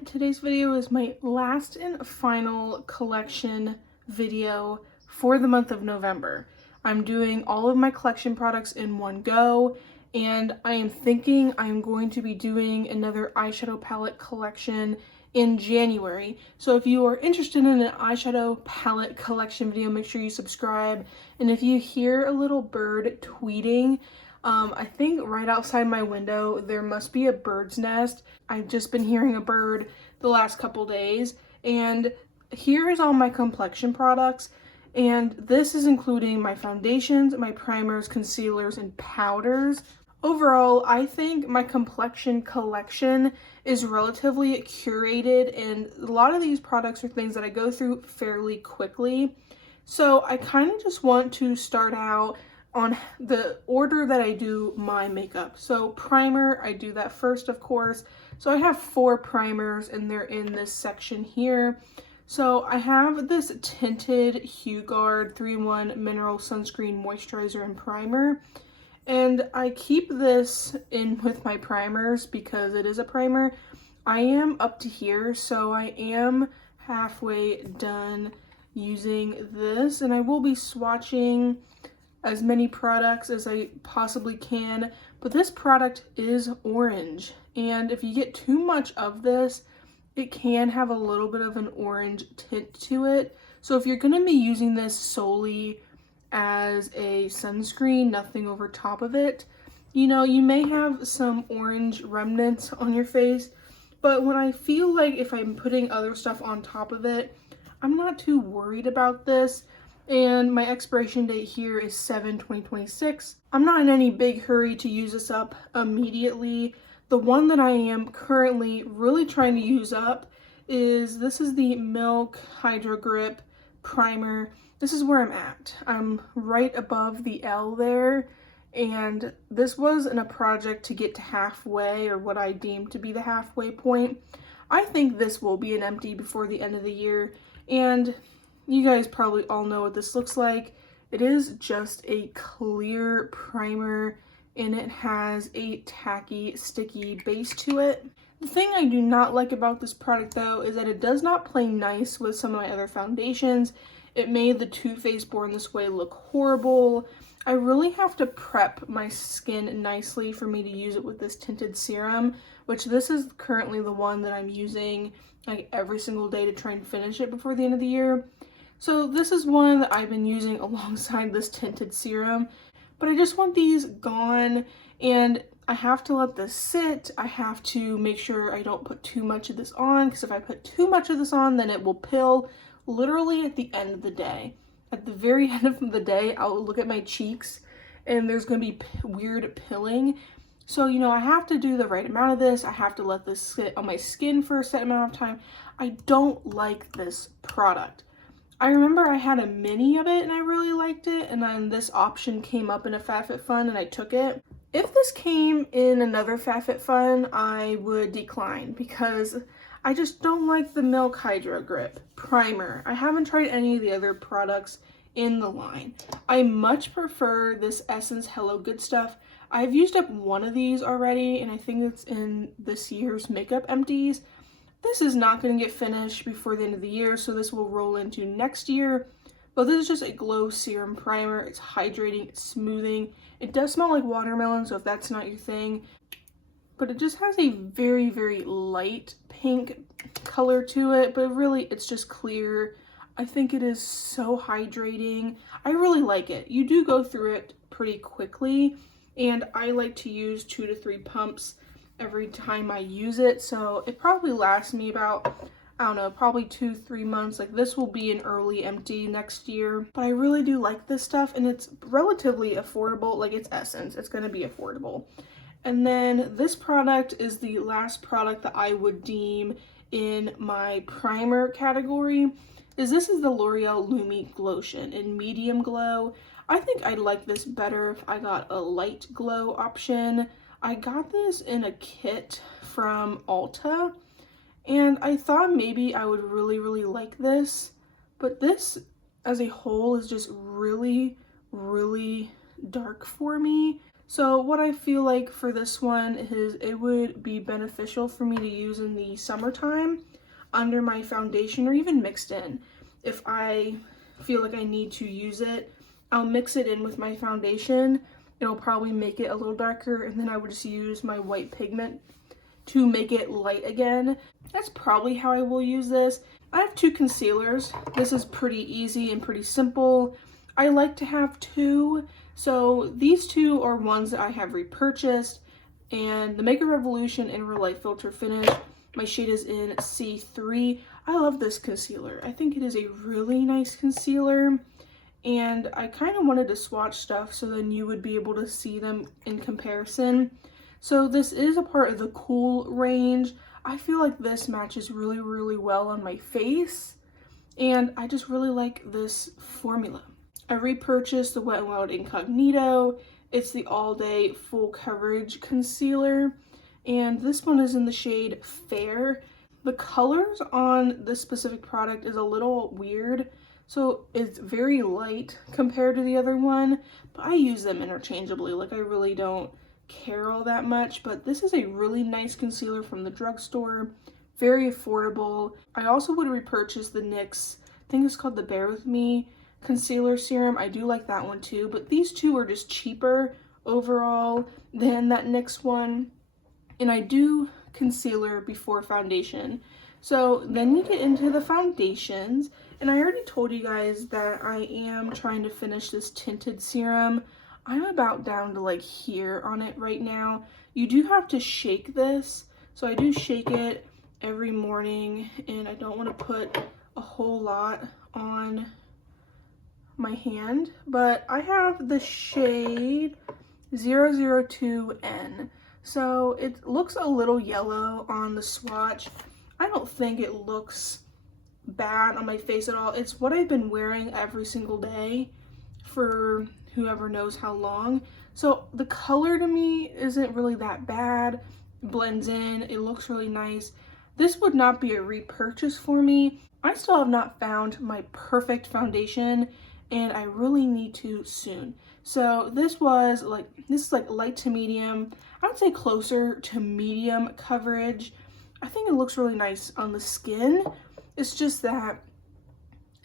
everyone, today's video is my last and final collection video for the month of November. I'm doing all of my collection products in one go, and I am thinking I'm going to be doing another eyeshadow palette collection in January. So if you are interested in an eyeshadow palette collection video, make sure you subscribe. And if you hear a little bird tweeting, I think right outside my window there must be a bird's nest. I've just been hearing a bird the last couple days, and here is all my complexion products, and this is including my foundations, my primers, concealers, and powders. Overall, I think my complexion collection is relatively curated, and a lot of these products are things that I go through fairly quickly. So I kind of just want to start out on the order that I do my makeup. So primer, I do that first, of course. So I have 4 primers and they're in this section here. So I have this tinted HueGuard 3-in-1 Mineral Sunscreen Moisturizer and Primer. And I keep this in with my primers because it is a primer. I am up to here, so I am halfway done using this, and I will be swatching as many products as I possibly can, but this product is orange, and if you get too much of this, it can have a little bit of an orange tint to it. So if you're going to be using this solely as a sunscreen, nothing over top of it, you know, you may have some orange remnants on your face, but when I feel like if I'm putting other stuff on top of it, I'm not too worried about this. And my expiration date here is 7/2026. I'm not in any big hurry to use this up immediately. The one that I am currently really trying to use up is the Milk Hydro Grip Primer. This is where I'm at. I'm right above the L there, and this wasn't a project to get to halfway, or what I deem to be the halfway point. I think this will be an empty before the end of the year, and you guys probably all know what this looks like. It is just a clear primer, and it has a tacky, sticky base to it. The thing I do not like about this product, though, is that it does not play nice with some of my other foundations. It made the Too Faced Born This Way look horrible. I really have to prep my skin nicely for me to use it with this tinted serum, which this is currently the one that I'm using like every single day to try and finish it before the end of the year. So this is one that I've been using alongside this tinted serum, but I just want these gone, and I have to let this sit. I have to make sure I don't put too much of this on, because if I put too much of this on, then it will pill literally at the end of the day. At the very end of the day, I'll look at my cheeks and there's going to be weird pilling. So, you know, I have to do the right amount of this. I have to let this sit on my skin for a set amount of time. I don't like this product. I remember I had a mini of it and I really liked it, and then this option came up in a FabFitFun and I took it. If this came in another FabFitFun, I would decline because I just don't like the Milk Hydro Grip Primer. I haven't tried any of the other products in the line. I much prefer this Essence Hello Good Stuff. I've used up one of these already, and I think it's in this year's makeup empties. This is not going to get finished before the end of the year, so this will roll into next year. But this is just a glow serum primer. It's hydrating, it's smoothing. It does smell like watermelon, so if that's not your thing. But it just has a very, very light pink color to it, but really it's just clear. I think it is so hydrating. I really like it. You do go through it pretty quickly, and I like to use 2 to 3 pumps every time I use it, so it probably lasts me about, I don't know, probably 2-3 months. Like, this will be an early empty next year, but I really do like this stuff, and it's relatively affordable. Like, it's Essence, it's going to be affordable. And then this product is the last product that I would deem in my primer category. This is the L'Oreal Lumi Glotion in medium glow. I think I'd like this better if I got a light glow option. I got this in a kit from Ulta, and I thought maybe I would really, really like this, but this as a whole is just really, really dark for me. So what I feel like for this one is it would be beneficial for me to use in the summertime under my foundation or even mixed in. If I feel like I need to use it, I'll mix it in with my foundation. It'll probably make it a little darker, and then I would just use my white pigment to make it light again. That's probably how I will use this. I have 2 concealers. This is pretty easy and pretty simple. I like to have 2. So these 2 are ones that I have repurchased, and the Makeup Revolution in Real Life Filter Finish. My shade is in C3. I love this concealer. I think it is a really nice concealer, and I kind of wanted to swatch stuff so then you would be able to see them in comparison. So this is a part of the Cool range. I feel like this matches really, really well on my face, and I just really like this formula. I repurchased the Wet n Wild Incognito. It's the All Day Full Coverage Concealer, and this one is in the shade Fair. The colors on this specific product is a little weird, so it's very light compared to the other one, but I use them interchangeably. Like, I really don't care all that much, but this is a really nice concealer from the drugstore, very affordable. I also would repurchase the NYX, I think it's called the Bare With Me concealer serum. I do like that one too, but these 2 are just cheaper overall than that NYX one. And I do concealer before foundation. So then you get into the foundations, and I already told you guys that I am trying to finish this tinted serum. I'm about down to like here on it right now. You do have to shake this, so I do shake it every morning, and I don't want to put a whole lot on my hand, but I have the shade 002N. So it looks a little yellow on the swatch. I don't think it looks bad on my face at all. It's what I've been wearing every single day for whoever knows how long. So the color to me isn't really that bad. It blends in, it looks really nice. This would not be a repurchase for me. I still have not found my perfect foundation, and I really need to soon. So this is like light to medium. I would say closer to medium coverage. I think it looks really nice on the skin. It's just that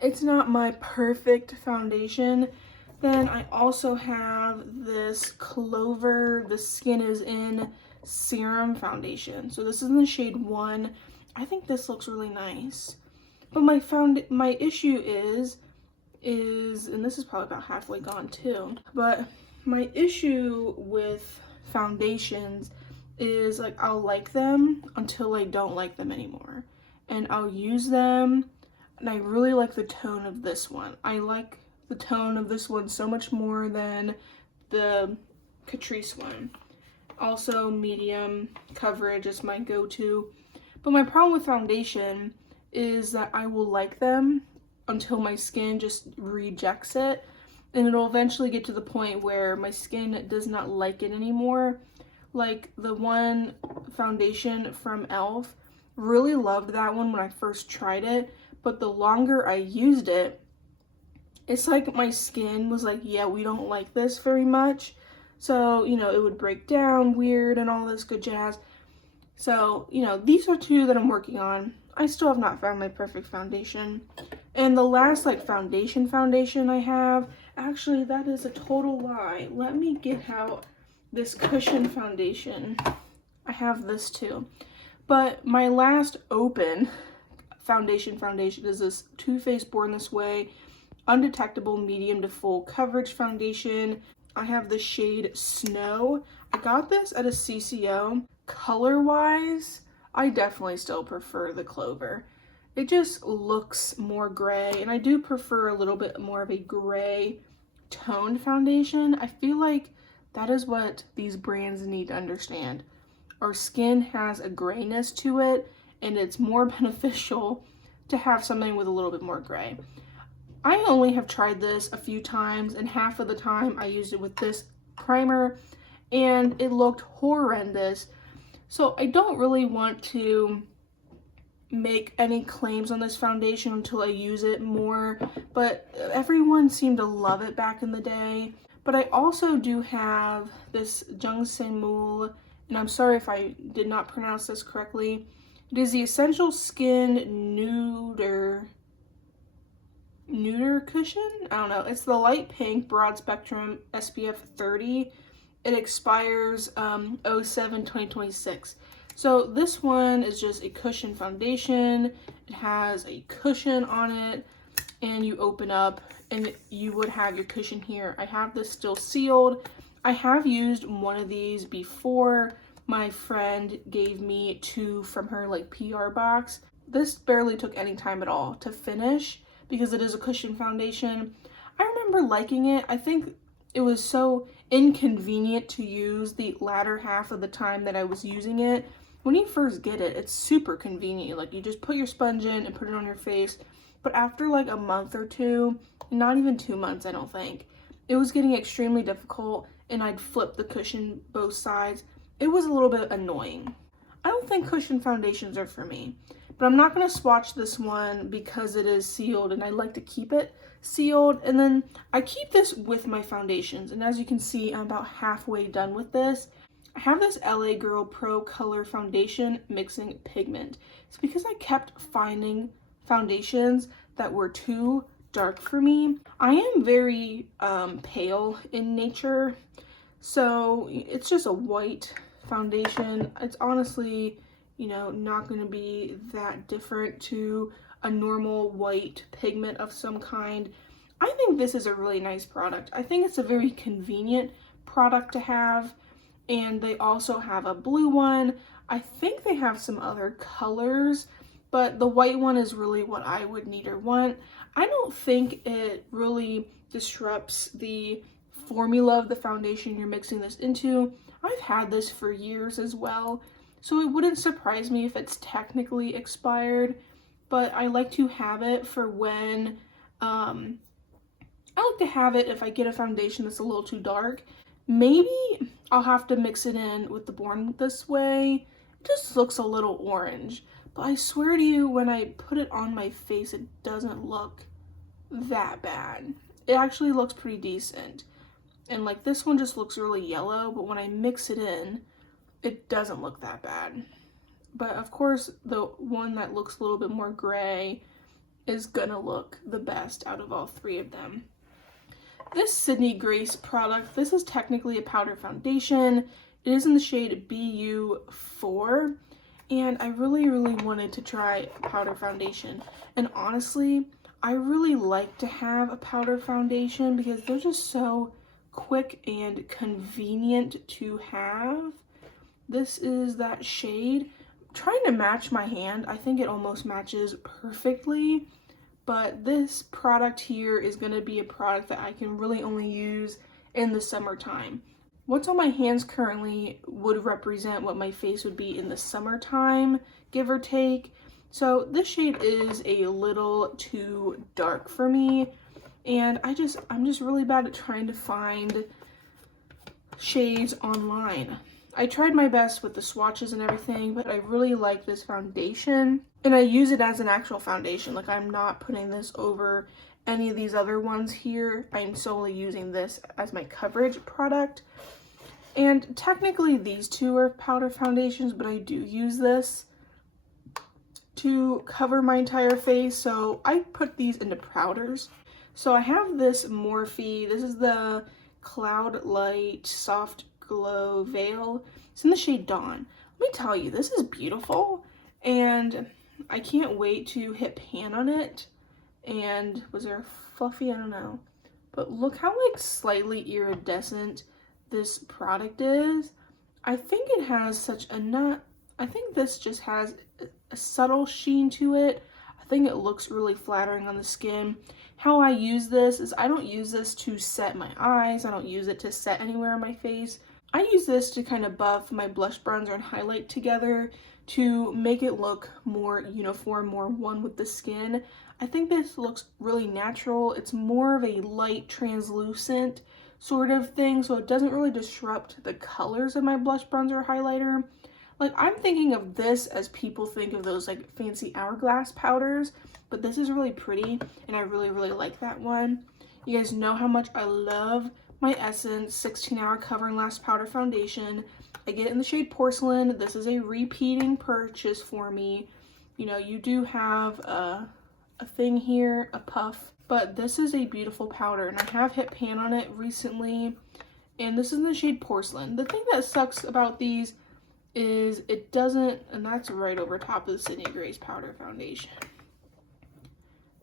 it's not my perfect foundation. Then I also have this Clover, the Skin Is In Serum Foundation. So this is in the shade 1. I think this looks really nice. But my issue is, and this is probably about halfway gone too, but my issue with foundations is like I'll like them until I don't like them anymore. And I'll use them, and I really like the tone of this one. I like the tone of this one so much more than the Catrice one. Also, medium coverage is my go-to. But my problem with foundation is that I will like them until my skin just rejects it, and it'll eventually get to the point where my skin does not like it anymore. Like the one foundation from e.l.f., really loved that one when I first tried it, but the longer I used it, it's like my skin was like, yeah, we don't like this very much. So, you know, it would break down weird and all this good jazz. So, you know, these are 2 that I'm working on. I still have not found my perfect foundation. And the last like foundation I have, actually that is a total lie. Let me get out this cushion foundation. I have this too. But my last open foundation is this Too Faced Born This Way Undetectable Medium to Full Coverage Foundation. I have the shade Snow. I got this at a CCO. Color-wise, I definitely still prefer the Clover. It just looks more gray, and I do prefer a little bit more of a gray toned foundation. I feel like that is what these brands need to understand. Our skin has a grayness to it, and it's more beneficial to have something with a little bit more gray. I only have tried this a few times, and half of the time I used it with this primer, and it looked horrendous. So I don't really want to make any claims on this foundation until I use it more, but everyone seemed to love it back in the day. But I also do have this Jungsemul, and I'm sorry if I did not pronounce this correctly. It is the Essential Skin Neuter Cushion? I don't know. It's the light pink broad spectrum SPF 30. It expires 07/2026. So this one is just a cushion foundation. It has a cushion on it, and you open up and you would have your cushion here. I have this still sealed. I have used one of these before. My friend gave me two from her like PR box. This barely took any time at all to finish because it is a cushion foundation. I remember liking it. I think it was so inconvenient to use the latter half of the time that I was using it. When you first get it, it's super convenient. Like, you just put your sponge in and put it on your face. But after like a month or two, not even 2 months, I don't think, it was getting extremely difficult, and I'd flip the cushion both sides. It was a little bit annoying. I don't think cushion foundations are for me, but I'm not going to swatch this one because it is sealed and I like to keep it sealed. And then I keep this with my foundations, and as you can see, I'm about halfway done with this. I have this LA Girl Pro Color Foundation Mixing Pigment. It's because I kept finding foundations that were too dark for me. I am very pale in nature, so it's just a white foundation. It's honestly, you know, not going to be that different to a normal white pigment of some kind. I think this is a really nice product. I think it's a very convenient product to have, and they also have a blue one. I think they have some other colors, but the white one is really what I would need or want. I don't think it really disrupts the formula of the foundation you're mixing this into. I've had this for years as well, so it wouldn't surprise me if it's technically expired, but I like to have it for when, I like to have it if I get a foundation that's a little too dark. Maybe I'll have to mix it in with the Born This Way. It just looks a little orange, but I swear to you, when I put it on my face, it doesn't look that bad. It actually looks pretty decent. And like this one just looks really yellow, but when I mix it in, it doesn't look that bad. But of course, the one that looks a little bit more gray is gonna look the best out of all three of them. This Sydney Grace product, this is technically a powder foundation. It is in the shade BU4, and I really wanted to try powder foundation. And honestly, I really like to have a powder foundation because they're just so quick and convenient to have. This is that shade. I'm trying to match my hand. I think it almost matches perfectly, but this product here is going to be a product that I can really only use in the summertime. What's on my hands currently would represent what my face would be in the summertime, give or take. So this shade is a little too dark for me, and I'm just really bad at trying to find shades online. I tried my best with the swatches and everything, but I really like this foundation, and I use it as an actual foundation. Like, I'm not putting this over any of these other ones here. I'm solely using this as my coverage product. And technically these two are powder foundations, but I do use this to cover my entire face, so I put these into powders. So I have this Morphe. This is the Cloud Light Soft Glow Veil. It's in the shade Dawn. Let me tell you, this is beautiful, and I can't wait to hit pan on it. And was there fluffy? I don't know. But look how like slightly iridescent this product is. I think it has such a I think this just has a subtle sheen to it. I think it looks really flattering on the skin. How I use this is I don't use this to set my eyes. I don't use it to set anywhere on my face. I use this to kind of buff my blush, bronzer, and highlight together to make it look more uniform, more one with the skin. I think this looks really natural. It's more of a light translucent sort of thing, so it doesn't really disrupt the colors of my blush, bronzer, highlighter. Like, I'm thinking of this as people think of those like fancy hourglass powders, but this is really pretty, and I really like that one. You guys know how much I love my Essence 16-Hour Cover and Last Powder Foundation. I get it in the shade Porcelain. This is a repeating purchase for me. You know, you do have a thing here, a puff, but this is a beautiful powder, and I have hit pan on it recently, and this is in the shade Porcelain. The thing that sucks about these is it doesn't, and that's right over top of the Sydney Grace Powder Foundation.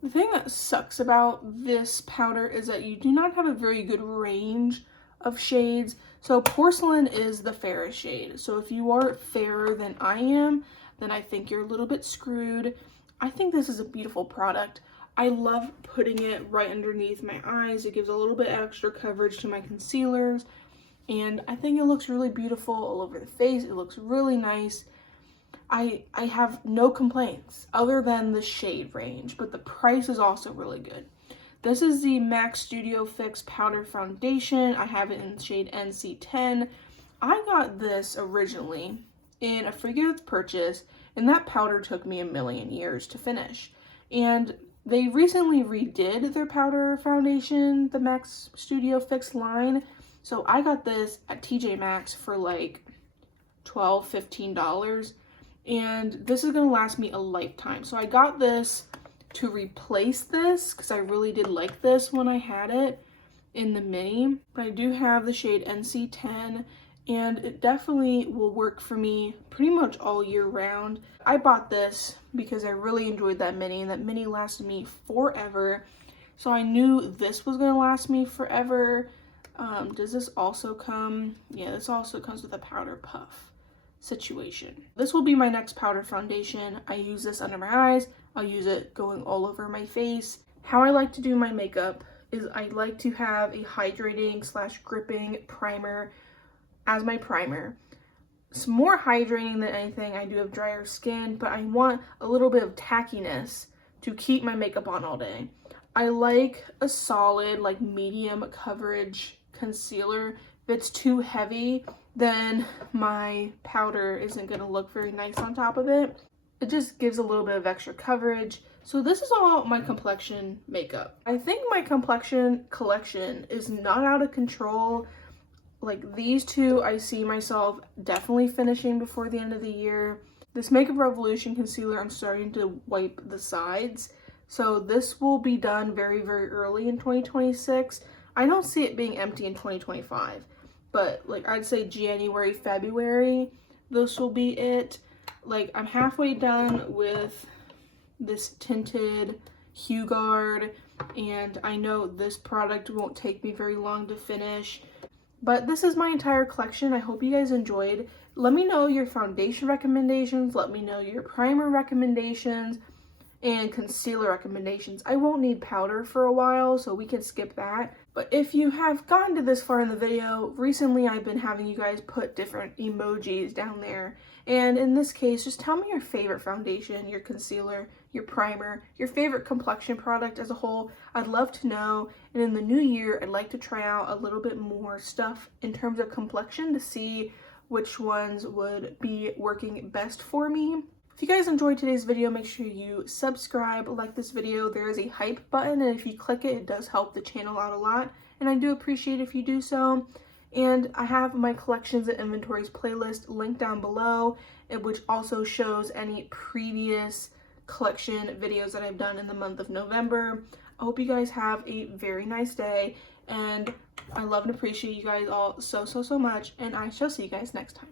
The thing that sucks about this powder is that you do not have a very good range of shades. So Porcelain is the fairest shade. So if you are fairer than I am, then I think you're a little bit screwed. I think this is a beautiful product. I love putting it right underneath my eyes. It gives a little bit extra coverage to my concealers. And I think it looks really beautiful all over the face. It looks really nice. I have no complaints other than the shade range, but the price is also really good. This is the MAC Studio Fix Powder Foundation. I have it in shade NC10. I got this originally in a free gift purchase, and that powder took me a million years to finish. And they recently redid their powder foundation, the MAC Studio Fix line. So I got this at TJ Maxx for like $12, $15. And this is going to last me a lifetime. So I got this to replace this because I really did like this when I had it in the mini. But I do have the shade NC10, and it definitely will work for me pretty much all year round. I bought this because I really enjoyed that mini, and that mini lasted me forever. So I knew this was going to last me forever. Does this also come? Yeah, this also comes with a powder puff situation. This will be my next powder foundation. I use this under my eyes. I'll use it going all over my face. How I like to do my makeup is I like to have a hydrating / gripping primer as my primer. It's more hydrating than anything. I do have drier skin, but I want a little bit of tackiness to keep my makeup on all day. I like a solid, like medium coverage concealer. If it's too heavy, then my powder isn't going to look very nice on top of it. It just gives a little bit of extra coverage. So this is all my complexion makeup. I think my complexion collection is not out of control. Like these two, I see myself definitely finishing before the end of the year. This Makeup Revolution concealer, I'm starting to wipe the sides. So this will be done very, very early in 2026. I don't see it being empty in 2025. But like I'd say January, February, this will be it. Like I'm halfway done with this tinted Hue Guard, and I know this product won't take me very long to finish. But this is my entire collection. I hope you guys enjoyed. Let me know your foundation recommendations. Let me know your primer recommendations and concealer recommendations. I won't need powder for a while, so we can skip that. But if you have gotten to this far in the video, recently I've been having you guys put different emojis down there. And in this case, just tell me your favorite foundation, your concealer, your primer, your favorite complexion product as a whole. I'd love to know. And in the new year, I'd like to try out a little bit more stuff in terms of complexion to see which ones would be working best for me. If you guys enjoyed today's video, make sure you subscribe, like this video. There is a hype button, and if you click it, it does help the channel out a lot, and I do appreciate if you do so. And I have my collections and inventories playlist linked down below, which also shows any previous collection videos that I've done in the month of November. I hope you guys have a very nice day, and I love and appreciate you guys all so much, and I shall see you guys next time.